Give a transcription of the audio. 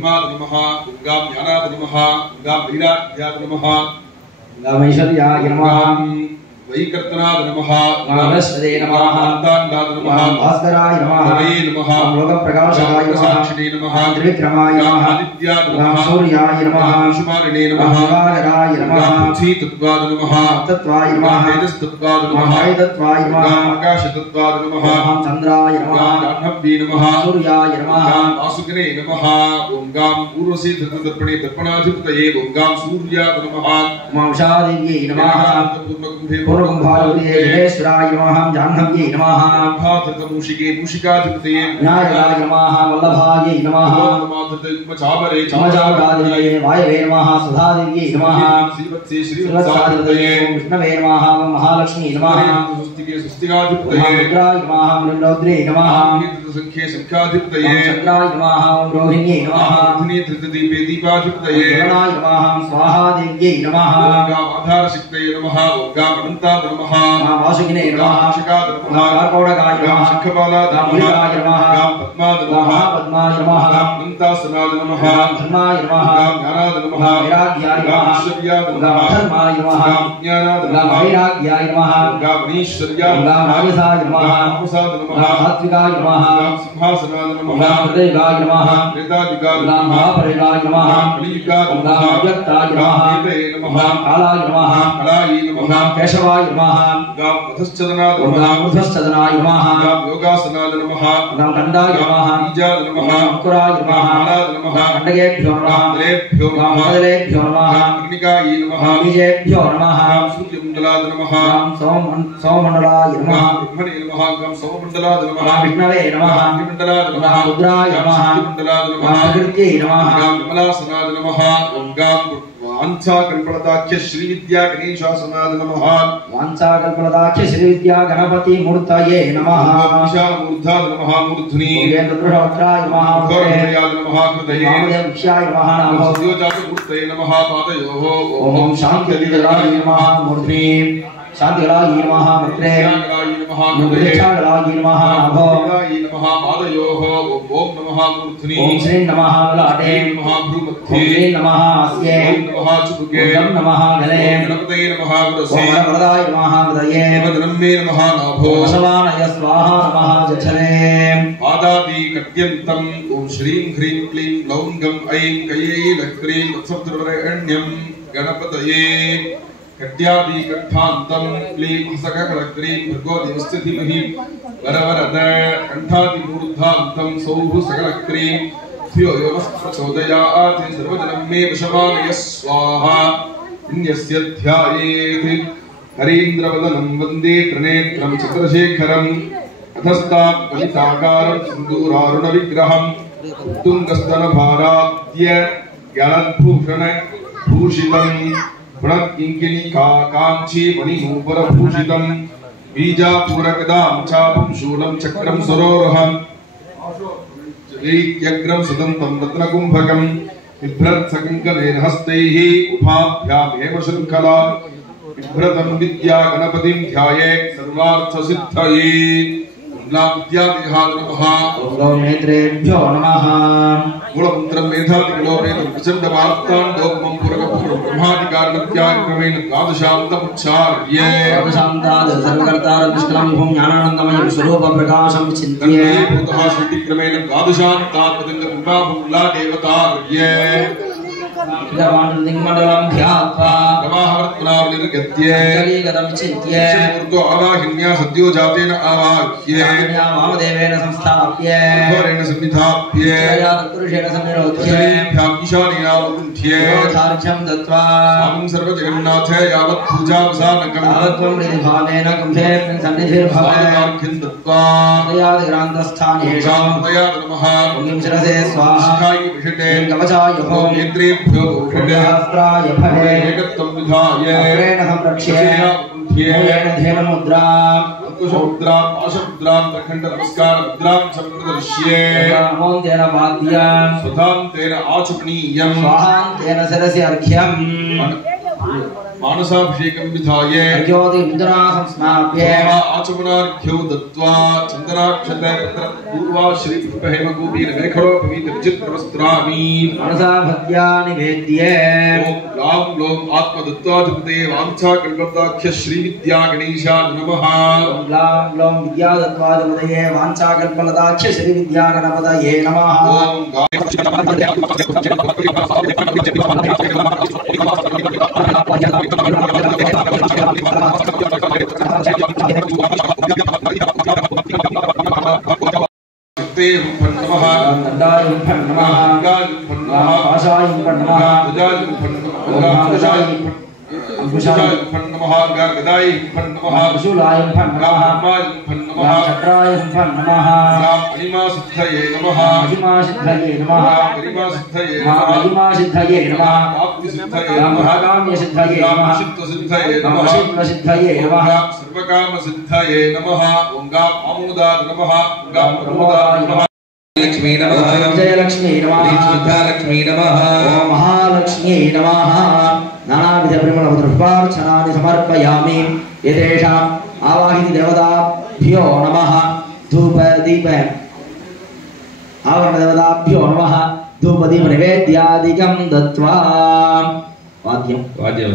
धर्माद नमः गंगां ज्ञानाद नमः गंगां वैराग्याद नमः गंगां ऐश्वर्याय नमः वैकर्तनाद नमः गंगावस्वदे नमः दानदाद नमः भास्कराय नमः हरे नमः लोकप्रकाशाय नमः साक्षिणे नमः त्रिविक्रमाय नमः आदित्याय नमः सूर्याय नमः शुमारिणे नमः दिवाकराय नमः पृथ्वीतत्त्वाय नमः तत्त्वाय नमः तेजस्तत्त्वाय नमः वायुतत्त्वाय नमः आकाशतत्त्वाय नमः चन्द्राय नमः जाह्नव्ये नमः सूर्याय नमः वासुकिने नमः ओं गां पूर्वसे धृतदर्पणे दर्पणाधिपतये ओं गां सूर्याय नमः उमांशादेव्यै नमः पूर्णकुम्भे जनेश्वराय नमः जाह्नव्यै नमः मूषिके मूषिकाधिपतये विनायकाय नमः वल्लभायै नमः चामरे चामजागादिनये वायवे नमः सुधादेव्यै नमः श्रीवत्से श्रीवत्साधिपतये विष्णवे नमः महालक्ष्मी नमः सुस्तिके सुस्तिकाधिपतये रुद्राय नमः मृण्डोद्रे नमः संख्ये संख्याधिपतये चन्द्राय नमः रोहिण्यै नमः दीपे दीपाधिपतये जगनाय नमः स्वाहादेव्यै नमः आधारशक्तये नमः अनन्ताय नमः वासुकिने नमः शिखाय नमः कर्कौडकाय नमः शङ्खपालाय नमः पद्माय नमः पद्माय नमः अनन्तासनाय नमः धर्माय नमः ज्ञानाय नमः वैराग्याय नमः ऐश्वर्याय नमः धर्माय नमः ज्ञानाय नमः वैराग्याय नमः गणेश्वर्याय नागसाय नमः नमः सात्विकाय नमः सिंहासनाय नमः हृदयाय नमः वेदादिगाय नमः महापरिवाय नमः कलियुगाय नमः अव्यक्ताय नमः कालाय नमः कलाय नमः केशवाय नमः मधुश्चदनाय नमः मधुश्चदनाय नमः योगासनाय नमः कंडाय नमः बीजाय नमः अंकुराय नमः मालाय नमः खण्डकेभ्यो नमः दलेभ्यो नमः मदलेभ्यो नमः अग्निकाय नमः बीजेभ्यो नमः सूर्यमण्डलाय नमः सोममण्डलाय नमः ब्रह्मणे नमः सोममण्डलाय नमः विष्णवे नमः मण्डलाय नमः रुद्राय नमः मण्डलाय नमः प्रकृत्यै नमः कमलासनाय नमः वाञ्छाकल्पलताख्य श्रीविद्या गणेशासनाय नमः वाञ्छाकल्पलताख्य श्रीविद्या गणपति मूर्तये नमः विशालमूर्धाय नमः मूर्ध्नि वेन्द्रपुत्रवक्त्राय नमः घोरहृदयाय नमः हृदये वामदेवक्षाय नमः नमः सद्योजातमूर्तये नमः पादयोः ओम शान्तिदलाय नमः मूर्ध्नि शान्तिदलाय नमः वक्त्रे नमः हृदये निर्देशाय नमः नभो नमः पादयोः ओम नमः मूर्ध्नि ओम श्री नमः ललाटे नमः ओम भ्रूमध्ये श्री नमः अस्ये ओम नमः चुबुके ओम नमः गले गणपतये नमः वरसे ओम वरदाय नमः हृदये नमः नमः नाभो वसवानय स्वाहा नमः जठरे पादादि कट्यन्तम् ओम श्रीं ह्रीं क्लीं लौं गं ऐं कयै लक्रीं वत्सवद्रवरेण्यं गणपतये कट्यादि कण्ठान्तं क्लीं सककलक्रीं भृगोदेवस्य धीमहि वरवरद कण्ठादि मूर्धान्तं सौः सकलक्रीं धियो यो नः प्रचोदयात् सर्वजनं मे वशमानय स्वाहा पुण्यस्य ध्यायेत् हरीन्द्रवदनं वन्दे त्रिनेत्रं चन्द्रशेखरम् अधस्तात् कलिताकारं सिन्दूरारुणविग्रहं तुङ्गस्तनभाराद्य ज्ञानभूषण भूषितं प्रणकिङ्किणिका काञ्ची मणिनूपुरभूषितं बीजापूरकदां चापं शूलं चक्रं सरोरुहं चैत्यग्रं सुदन्तं रत्नकुम्भकं बिभ्रत्सकङ्कलेन हस्तैः उभाभ्यामेव शृङ्खला बिभ्रतं विद्या गणपतिं ध्यायेत् सर्वार्थसिद्धये नमः नेत्रेभ्यो नमः मूलपुत्रं मेधादिगणोरेण प्रचण्डवार्ताण्डोपमं पुरगपुरं ब्रह्मादिकारणत्याक्रमेण द्वादशान्तमुच्चार्य द्वादशान्ताद् सर्वकर्तारविष्टं विभुं ज्ञानानन्दमयं स्वरूपप्रकाशं चिन्तये भूतः श्रुतिक्रमेण द्वादशान्तात् पतिङ्गपुल्लादेवतार्य दिङ्मण्डलं ध्यात्वा प्रवाहवर्त्मनावलिर्गत्य शरीरगतं चिन्त्य ऊर्ध्व आवाहिन्या सद्यो जातेन आवाह्य वामदेवेन संस्थाप्य घोरेण सन्निधाप्य पुरुषेण सन्निरोध्य ईशानीयावकुण्ठ्य यथार्घ्यं दत्त्वा स्वामिं सर्वजगन्नाथ यावत् पूजावसानकं तावत्त्वं प्रीतिभावेन कुम्भेऽस्मिन् सन्निधिर्भवेत् स्वार्घ्यं दत्त्वा हृदयादिग्रान्तस्थानेषु हृदयात् नमः ॐ शिरसे स्वाहा शिखाय विषटे कवचाय भो नेत्रेभ्यो विषटे सहस्राय भवे एकत्वं विधाय अग्रेण संरक्ष्य मूलेन धेनुमुद्रा अंकुशमुद्रां पाशमुद्रां प्रखण्ड नमस्कार मुद्रां संप्रदर्श्य नमोन्तेन वाद्यां सुधां तेन आचमनीयं स्वाहां तेन शिरसि अर्घ्यम् मानसाभिषेकं विधाय ज्योतिर्विदुना संस्नाप्य आचमनार्घ्यो दत्त्वा चन्दनाक्षतपूर्वा श्रीपुष्पहेमकूपीन मेखलोपवीत विचित्रवस्त्राणि मनसा भक्त्या निवेद्य ॐ लां लों आत्मदत्ताधिपते वाञ्छाकल्पताख्य श्रीविद्या गणेशाय नमः ॐ लां लों विद्यादत्त्वादिपतये वाञ्छाकल्पलताख्य श्रीविद्यागणपतये नमः लक्ष्मी नमः जयलक्ष्मी नमः लक्ष्मी नमः ओम महालक्ष्मी नमः नानाविध परिमलपुष्पार्चनानि समर्पयामि एतेषाम् आवाहित देवताभ्यो नमः धूप दीप आवरण देवताभ्यो नमः धूप दीप निवेद्यादिकं दत्त्वा वाद्यं